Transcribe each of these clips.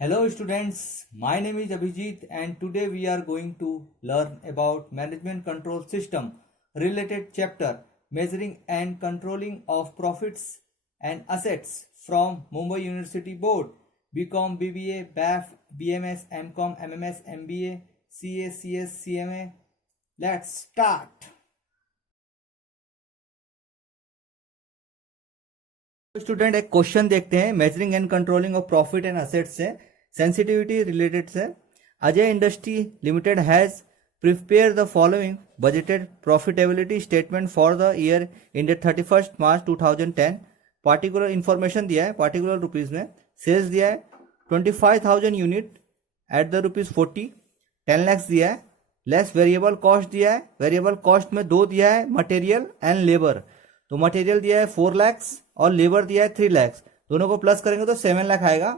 Hello students, my name is Abhijit and today we are going to learn about management control system related chapter measuring and controlling of profits and assets from Mumbai University Board, BCom, BBA, BAF, BMS, MCom, MMS, MBA, CA, CS, CMA. Let's start. Student एक question देखते हैं measuring and controlling of profit and assets से sensitivity related से Ajay industry limited has prepare the following budgeted profitability statement for the year ended 31 March 2010। Particular information दिया है, particular rupees में sales दिया है 25,000 यूनिट एट द ₹40, 10 lakhs दिया है, less variable cost दिया है। वेरिएबल कॉस्ट में दो दिया है, मटेरियल एंड लेबर। तो मटेरियल दिया है 4 lakhs और लेबर दिया है 3 lakhs, दोनों को प्लस करेंगे तो 7 लाख आएगा।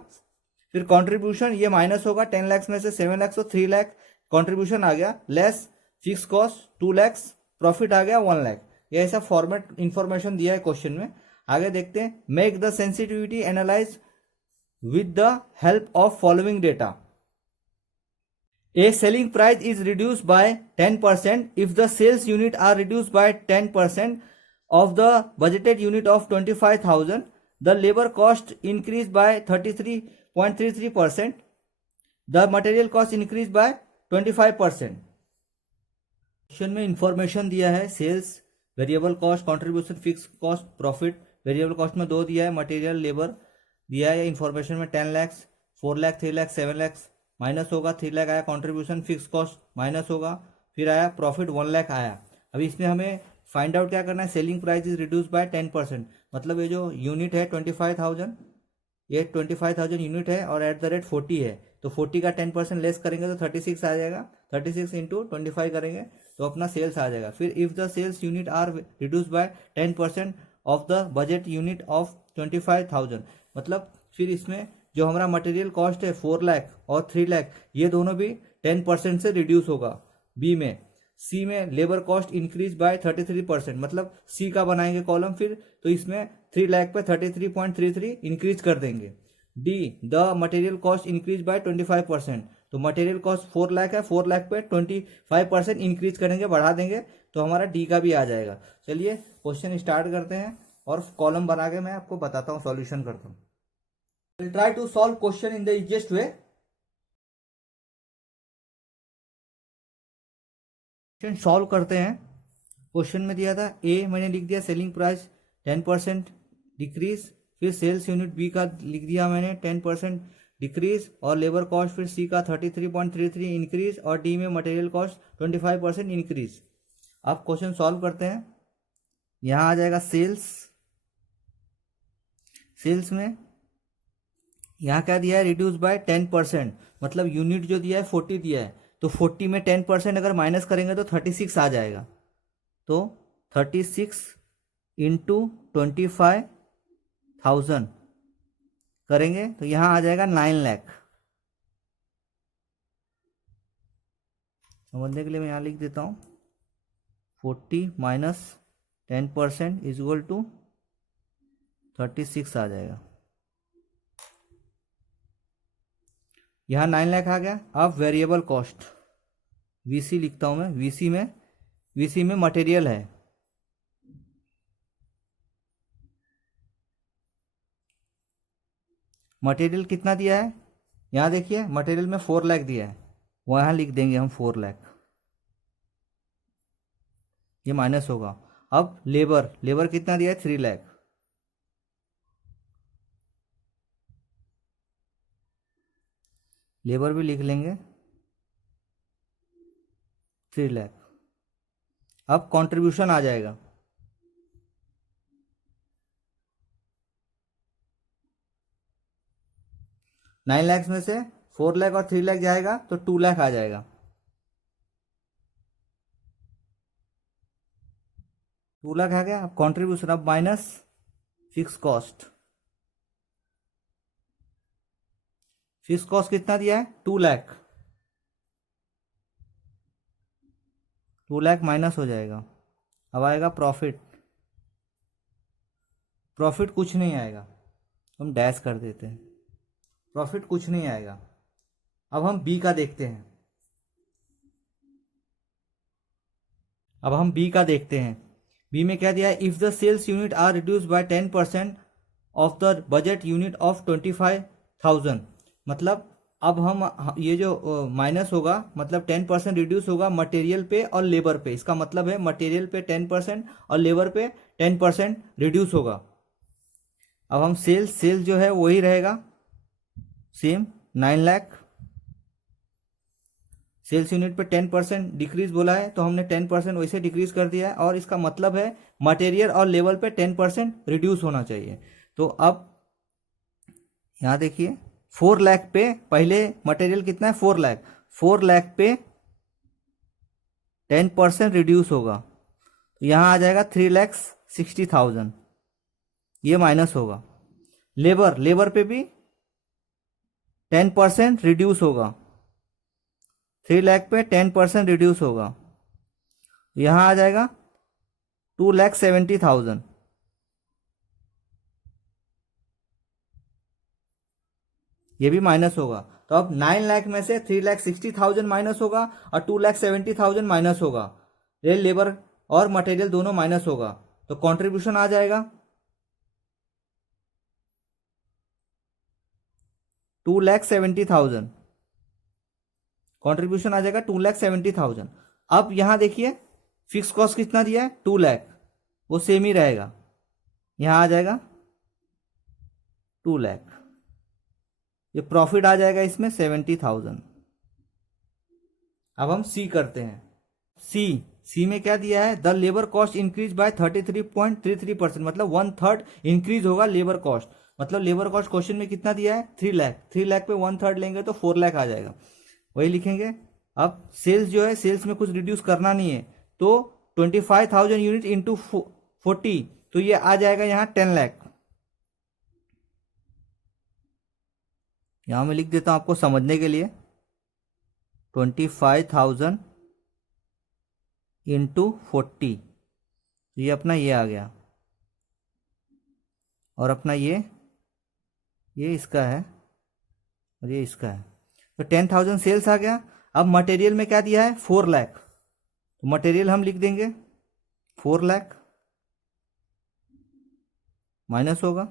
फिर कंट्रीब्यूशन ये माइनस होगा, 10 lakhs में से 7 lakhs तो 3 लाख कंट्रीब्यूशन आ गया, less fix cost 2 lakhs, profit आ गया 1 लाख। ये ऐसा फॉर्मेट इंफॉर्मेशन दिया है क्वेश्चन में। आगे देखते हैं, make the sensitivity analyse with the help of following data. A selling price is reduced by 10% if the sales unit are reduced by 10% of the budgeted unit of 25,000. The labor cost increased by 33.33%. The material cost increased by 25%. Question में information दिया है, sales, variable cost, contribution, fix cost, profit. Variable cost में दो दिया है, material, labour दिया है। Information में 10 lakhs, 4 lakh, 3 lakh, 7 lakhs minus होगा, 3 लाख आया। कंट्रीब्यूशन फिक्स कॉस्ट माइनस होगा, फिर आया प्रॉफिट 1 लाख आया। अभी इसमें हमें फाइंड आउट क्या करना है, selling price is reduce by 10%। मतलब ये जो यूनिट है 25,000, ये 25,000 यूनिट है और एट द रेट 40 है, तो 40 का 10% लेस करेंगे तो 36 आ जाएगा। 36 इंटू 25 करेंगे तो अपना सेल्स आ जाएगा। फिर if the sales unit are reduce by 10% of the budget unit of 25,000, मतलब फिर इसमें जो हमारा मटेरियल कॉस्ट है 4 लाख और 3 लाख, ये दोनों भी 10% से रिड्यूस होगा। बी में, सी में लेबर कॉस्ट इंक्रीज बाय 33%, मतलब सी का बनाएंगे कॉलम फिर, तो इसमें 3 लाख पे 33.33 इंक्रीज कर देंगे। D, the material cost increase by 25%, तो मटेरियल कॉस्ट 4 लाख है, 4 लाख पे 25% इंक्रीज करेंगे, बढ़ा देंगे, तो हमारा डी का भी आ जाएगा। चलिए क्वेश्चन स्टार्ट करते हैं और कॉलम बना के मैं आपको बताता हूँ, सॉल्यूशन करता हूँ। We'll try to solve question in the easiest way. Question solve करते हैं। क्वेश्चन में दिया था ए, मैंने लिख दिया सेलिंग प्राइस 10% डिक्रीज, फिर सेल्स यूनिट बी का लिख दिया मैंने 10% डिक्रीज, और लेबर कॉस्ट फिर सी का 33.33 इंक्रीज, और डी में मटेरियल कॉस्ट 25% इंक्रीज। अब क्वेश्चन सॉल्व करते हैं। यहाँ आ जाएगा सेल्स, सेल्स में यहाँ क्या दिया है, रिड्यूस बाय 10%, मतलब यूनिट जो दिया है 40 दिया है, तो 40 में 10% अगर माइनस करेंगे तो 36 आ जाएगा। तो 36 इंटू 25,000 करेंगे तो यहाँ आ जाएगा 9 लाख। समझने के लिए मैं यहाँ लिख देता हूँ, 40 माइनस 10% इज इक्वल टू 36 आ जाएगा। यहाँ 9 लाख आ गया। अब वेरिएबल कॉस्ट वीसी लिखता हूं मैं, वीसी में मटेरियल है, मटेरियल कितना दिया है, यहाँ देखिए मटेरियल में 4 लाख दिया है, वहाँ लिख देंगे हम 4 लाख, ये माइनस होगा। अब लेबर कितना दिया है, 3 लाख, लेबर भी लिख लेंगे 3 लाख। अब कंट्रीब्यूशन आ जाएगा, नाइन लैक्स में से 4 लाख और 3 लाख जाएगा तो 2 लाख आ जाएगा। 2 लाख आ गया। अब कंट्रीब्यूशन, अब minus fix cost, fix cost कितना दिया है, 2 लाख, 2 लाख माइनस हो जाएगा। अब आएगा प्रॉफिट, प्रॉफिट कुछ नहीं आएगा, हम डैश कर देते हैं। प्रॉफिट कुछ नहीं आएगा। अब हम बी का देखते हैं। बी में क्या दिया है, if the sales unit are reduce by 10% of the budget unit of 25,000। मतलब अब हम ये जो माइनस होगा, मतलब 10% रिड्यूस होगा मटेरियल पे और लेबर पे। इसका मतलब है मटेरियल पे 10% और लेबर पे 10% रिड्यूस होगा। अब हम सेल्स जो है वही रहेगा सेम 9 लाख। सेल्स यूनिट पे 10% डिक्रीज बोला है तो हमने 10% वैसे डिक्रीज कर दिया है, और इसका मतलब है मटेरियल और लेवल पे 10% रिड्यूस होना चाहिए। तो अब यहां देखिए 4 लाख पे पहले मटेरियल कितना है 4 लाख, 4 लाख पे 10% रिड्यूस होगा तो यहां आ जाएगा 3,60,000, ये माइनस होगा। लेबर पे भी 10% रिड्यूस होगा, 3 लाख पे 10% रिड्यूस होगा, यहां आ जाएगा 2,70,000। ये भी माइनस होगा। तो अब 9 लाख में से 3,60,000 माइनस होगा और 2,70,000 माइनस होगा। लेबर और मटेरियल दोनों माइनस होगा तो कंट्रीब्यूशन आ जाएगा 2,70,000। कंट्रीब्यूशन आ जाएगा 2,70,000। अब यहां देखिए फिक्स कॉस्ट कितना दिया है 2 लाख, वो सेम ही रहेगा, यहां आ जाएगा 2 लाख। ये प्रॉफिट आ जाएगा इसमें 70,000। अब हम सी करते हैं। सी में क्या दिया है, the labour cost increase by 33.33%, मतलब 1/3 इंक्रीज होगा लेबर कॉस्ट। मतलब लेबर कॉस्ट क्वेश्चन में कितना दिया है 3 लाख, 3 लाख पे 1/3 लेंगे तो 4 लाख आ जाएगा, वही लिखेंगे। अब सेल्स जो है, सेल्स में कुछ रिड्यूस करना नहीं है तो 25,000 यूनिट इंटू 40, तो ये आ जाएगा यहाँ 10 लाख। यहां मैं लिख देता हूं आपको समझने के लिए, 25,000 इंटू 40, ये अपना ये आ गया, और अपना ये इसका है और ये इसका है, तो 10,000 सेल्स आ गया। अब मटेरियल में क्या दिया है 4 लाख, तो मटेरियल हम लिख देंगे 4 लाख माइनस होगा।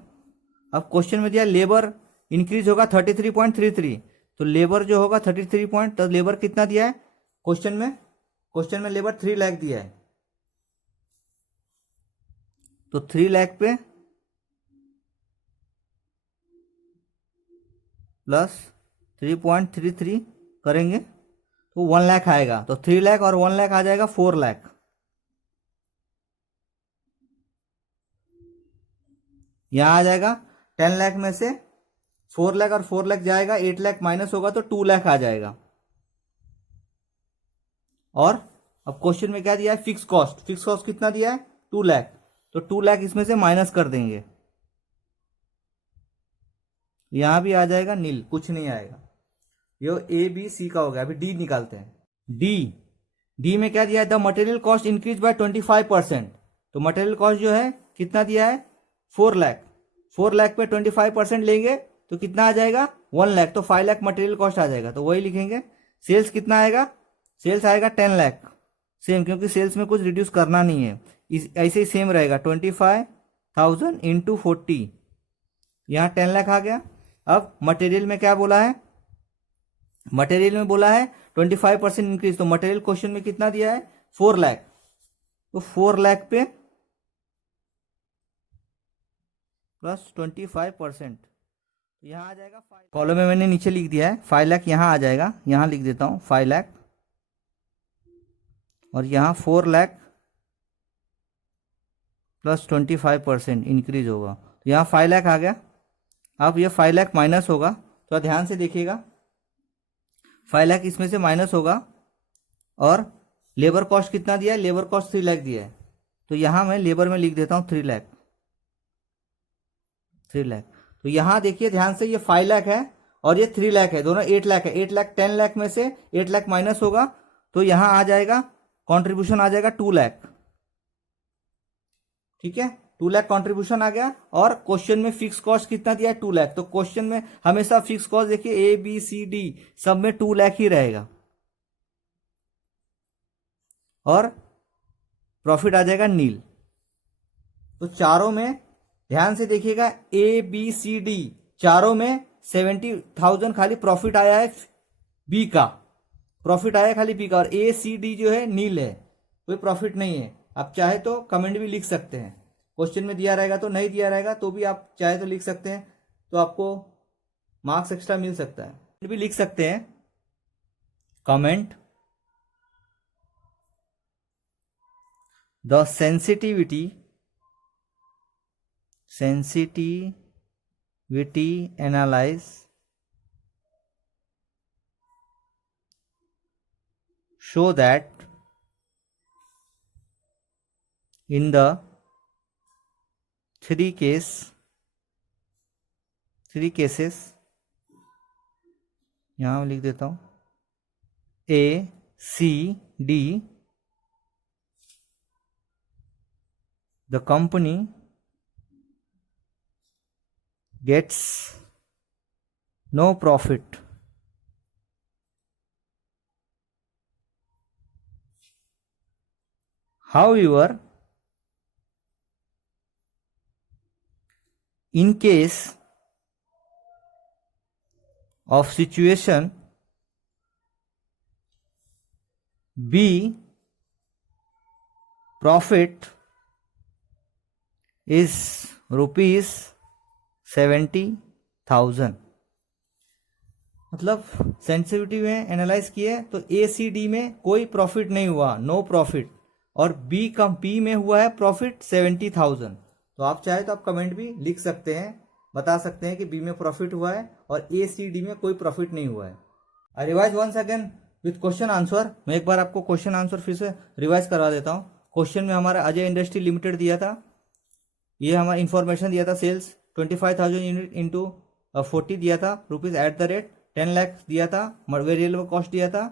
अब क्वेश्चन में दिया लेबर इंक्रीज होगा 33.33, तो लेबर जो होगा 33 तो लेबर कितना दिया है क्वेश्चन में लेबर 3 लाख दिया है, तो 3 लाख पे प्लस 3.33 करेंगे तो 1 लाख आएगा, तो 3 लाख और 1 लाख आ जाएगा 4 लाख। यहां आ जाएगा 10 लाख में से 4 लाख और 4 लाख जाएगा, 8 लाख माइनस होगा तो 2 लाख आ जाएगा। और अब क्वेश्चन में क्या दिया है फिक्स कॉस्ट कितना दिया है 2 लाख, तो 2 लाख इसमें से माइनस कर देंगे, यहां भी आ जाएगा नील, कुछ नहीं आएगा। ये ए बी सी का हो गया। अभी डी निकालते हैं। डी में क्या दिया है, the material cost increase by 25%, तो मटेरियल कॉस्ट जो है कितना दिया है 4 लाख, 4 लाख पे 25% लेंगे तो कितना आ जाएगा 1 लाख, तो 5 लाख मटेरियल कॉस्ट आ जाएगा, तो वही लिखेंगे। सेल्स कितना आएगा, सेल्स आएगा 10 लाख, सेम, क्योंकि सेल्स में कुछ रिड्यूस करना नहीं है, ऐसे ही सेम रहेगा 25,000 इंटू 40, यहां 10 लाख आ गया। अब मटेरियल में क्या बोला है, मटेरियल में बोला है 25% इंक्रीज, तो मटेरियल क्वेश्चन में कितना दिया है 4 लाख, तो 4 लाख पे प्लस 25%, यहां आ जाएगा। कॉलम में मैंने नीचे लिख दिया है 5 लाख, यहां आ जाएगा, यहां लिख देता हूं 5 लाख, और यहां 4 लाख प्लस 25% इंक्रीज होगा, तो यहां 5 लाख आ गया। अब ये 5 लाख माइनस होगा, तो ध्यान से देखिएगा 5 लाख इसमें से माइनस होगा, और लेबर कॉस्ट कितना दिया है, लेबर कॉस्ट 3 लाख दिया है, तो यहां मैं लेबर में लिख देता हूं 3 लाख। तो यहां देखिए ध्यान से, ये 5 लाख है और ये 3 लाख है, दोनों 8 लाख है। 8 लाख 10 लाख में से 8 लाख माइनस होगा, तो यहां आ जाएगा कंट्रीब्यूशन आ जाएगा 2 लाख, ठीक है। 2 लाख कंट्रीब्यूशन आ गया, और क्वेश्चन में फिक्स कॉस्ट कितना दिया है 2 लाख, तो क्वेश्चन में हमेशा फिक्स कॉस्ट देखिए ABCD सब में 2 लाख ही रहेगा, और प्रॉफिट आ जाएगा नील। तो चारों में ध्यान से देखिएगा ABCD चारों में 70,000 खाली प्रॉफिट आया है, बी का प्रॉफिट आया खाली बी का, और ACD जो है नील है, कोई प्रॉफिट नहीं है। आप चाहे तो कमेंट भी लिख सकते हैं, क्वेश्चन में दिया रहेगा तो, नहीं दिया रहेगा तो भी आप चाहे तो लिख सकते हैं, तो आपको मार्क्स एक्स्ट्रा मिल सकता है। भी लिख सकते हैं comment, the sensitivity analyse show that in the three cases, यहां लिख देता हूं ACD, the company gets no profit however in case of situation B, profit is rupees 70,000। मतलब सेंसिटिविटी में एनालाइज किए तो ACD में कोई प्रॉफिट नहीं हुआ, नो प्रॉफिट, और बी में हुआ है प्रॉफिट 70,000। तो आप चाहे तो आप कमेंट भी लिख सकते हैं, बता सकते हैं कि बी में प्रॉफिट हुआ है और ACD में कोई प्रॉफिट नहीं हुआ है। I revise once again with question answer. मैं एक बार आपको क्वेश्चन आंसर फिर से रिवाइज करवा देता हूँ। क्वेश्चन में हमारा अजय इंडस्ट्री लिमिटेड दिया था, ये हमारा इंफॉर्मेशन दिया था, सेल्स 25,000 यूनिट इंटू 40 दिया था rupees at the rate 10 lakh दिया था, वेरिएबल कॉस्ट दिया था,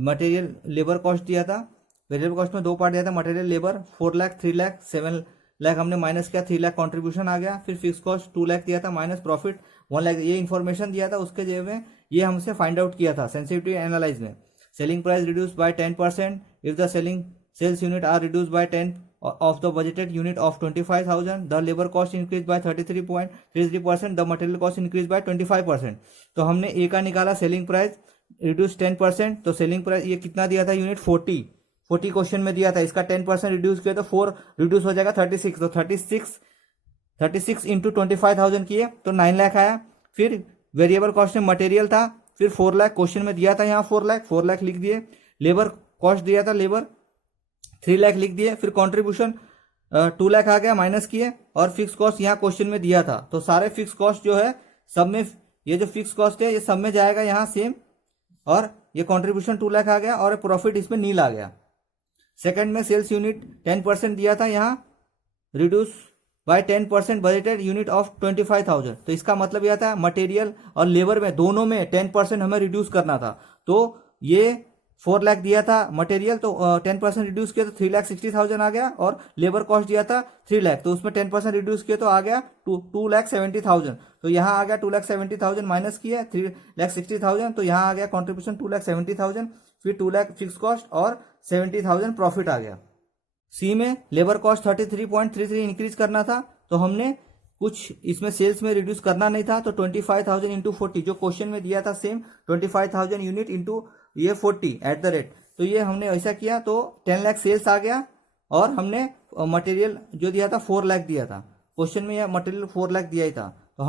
मटेरियल लेबर कॉस्ट दिया था। वेरिएबल कॉस्ट में 2 पार्ट दिया था, मटेरियल लेबर 4 लाख 3 लाख 7 लाख हमने माइनस किया, 3 लाख कॉन्ट्रीब्यूशन आ गया। फिर फिक्स कॉस्ट 2 लाख दिया था माइनस प्रॉफिट 1 लाख, ये इन्फॉर्मेशन दिया था। उसके जेब में ये हमसे फाइंड आउट किया था सेंसिटिविटी एनालाइज में। Selling price reduce by 10% if the sales unit are reduce by 10 of the budgeted unit of 25,000, the labor cost increased by 33.33%, the material cost increased by 25%। तो हमने ए का निकाला सेलिंग प्राइस रिड्यूस 10%, तो selling price ये कितना दिया था unit 40 question में दिया था, इसका 10% रिड्यूस किया तो 4 रिड्यूस हो जाएगा 36, तो 36 इंटू 25,000 किए तो 9 लाख आया। फिर वेरिएबल कॉस्ट में मटेरियल था, फिर 4 लाख क्वेश्चन में दिया था, यहाँ 4 लाख लिख दिए। लेबर कॉस्ट दिया था, लेबर 3 लाख लिख दिए। फिर कंट्रीब्यूशन 2 लाख आ गया माइनस किए, और फिक्स कॉस्ट यहाँ क्वेश्चन में दिया था, तो सारे फिक्स कॉस्ट जो है सब में, ये जो फिक्स कॉस्ट है ये सब में जाएगा यहाँ सेम, और ये कंट्रीब्यूशन 2 लाख आ गया और प्रॉफिट इसमें नील आ गया। सेकंड में सेल्स यूनिट 10% दिया था, यहाँ reduce by 10% budgeted unit of 25,000, तो इसका मतलब यह था मटेरियल और लेबर में दोनों में 10% हमें रिड्यूस करना था। तो ये 4 लाख दिया था मटेरियल, तो 10% रिड्यूस किया तो 3,60,000 आ गया, और लेबर कॉस्ट दिया था 3 लाख, तो उसमें 10% रिड्यूस किया तो आ गया 2,70,000। तो यहाँ आ गया 2,70,000 माइनस किया 3,60,000, तो यहाँ आ गया कॉन्ट्रीब्यूशन 2,70,000, फिर 2 लाख फिक्स कॉस्ट और 70,000 प्रॉफिट आ गया। सी में लेबर कॉस्ट 33.33 इंक्रीज करना था, तो हमने कुछ इसमें सेल्स में रिड्यूस करना नहीं था, तो 25,000 इंटू 40 जो क्वेश्चन में दिया था सेम 25,000 यूनिट इंटू ये 40 एट द रेट, तो ये हमने ऐसा किया तो 10 लाख सेल्स आ गया, और हमने मटेरियल जो दिया था 4 लाख दिया था क्वेश्चन में, यह मटेरियल 4 लाख दिया ही था, तो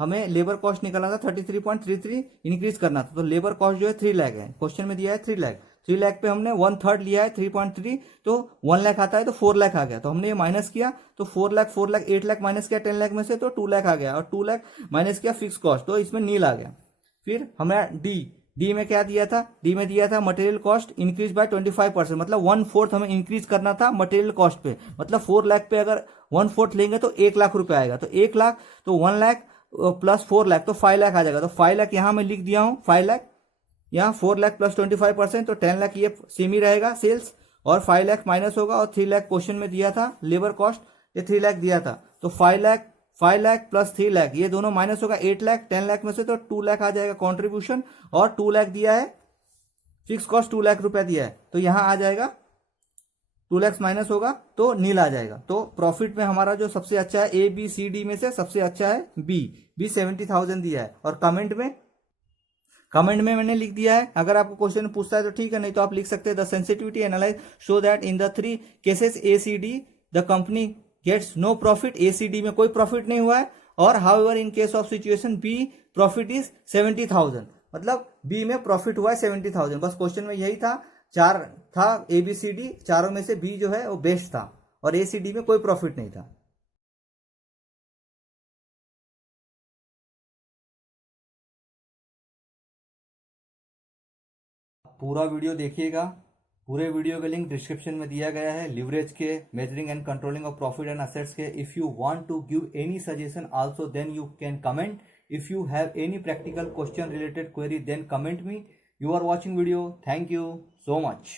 हमें लेबर कॉस्ट निकालना था 33.33 इंक्रीज करना था, तो लेबर कॉस्ट जो है 3 लाख है, क्वेश्चन में दिया है 3 लाख पे हमने 1/3 लिया है 3.3, तो 1 लाख आता है तो 4 लाख आ गया, तो हमने ये माइनस किया तो 4 लाख 8 लाख माइनस किया 10 लाख में से, तो 2 लाख आ गया, और 2 लाख माइनस किया फिक्स कॉस्ट, तो इसमें नील आ गया। फिर हमें डी में क्या दिया था, डी में दिया था मटेरियल कॉस्ट इंक्रीज बाय 25%, मतलब 1/4 हमें इंक्रीज करना था मटेरियल कॉस्ट पे, मतलब 4 लाख पे अगर 1/4 लेंगे तो 1 लाख रुपए आएगा, तो 1 लाख तो 1 लाख प्लस 4 लाख तो 5 लाख आ जाएगा, तो 5 लाख यहाँ मैं लिख दिया हूँ 5 लाख, यहाँ 4 लाख प्लस 25%, तो 10 लाख ये सेम ही रहेगा सेल्स, और 5 लाख माइनस होगा, और 3 लाख क्वेश्चन में दिया था लेबर कॉस्ट ये 3 लाख दिया था, तो 5 लाख प्लस 3 लाख ये दोनों माइनस होगा 8 लाख। 10 लाख में से तो 2 लाख आ जाएगा कॉन्ट्रीब्यूशन, और 2 लाख दिया है फिक्स कॉस्ट, 2 लाख रुपया दिया है, तो यहां आ जाएगा 2 लाख माइनस होगा तो नील आ जाएगा। तो प्रॉफिट में हमारा जो सबसे अच्छा है ए बी सी डी में से सबसे अच्छा है बी 70,000 दिया है। और कमेंट में मैंने लिख दिया है, अगर आपको क्वेश्चन पूछता है तो ठीक है, नहीं तो आप लिख सकते हैं the sensitivity analyse show that in the 3 cases A C D the company gets no profit. A C D में कोई प्रॉफिट नहीं हुआ है, और however in case of situation B profit is 70,000, मतलब बी में प्रॉफिट हुआ है 70,000। बस क्वेश्चन में यही था, 4 था ए बी सी डी, चारों में से बी जो है वो बेस्ट था, और ए सी डी में कोई प्रॉफिट नहीं था। पूरा वीडियो देखिएगा, पूरे वीडियो का लिंक डिस्क्रिप्शन में दिया गया है, लिवरेज के, measuring and controlling of profit and assets के। If you want to give any suggestion also then you can comment. If you have any practical question related query then comment me. You are watching video. Thank you so much.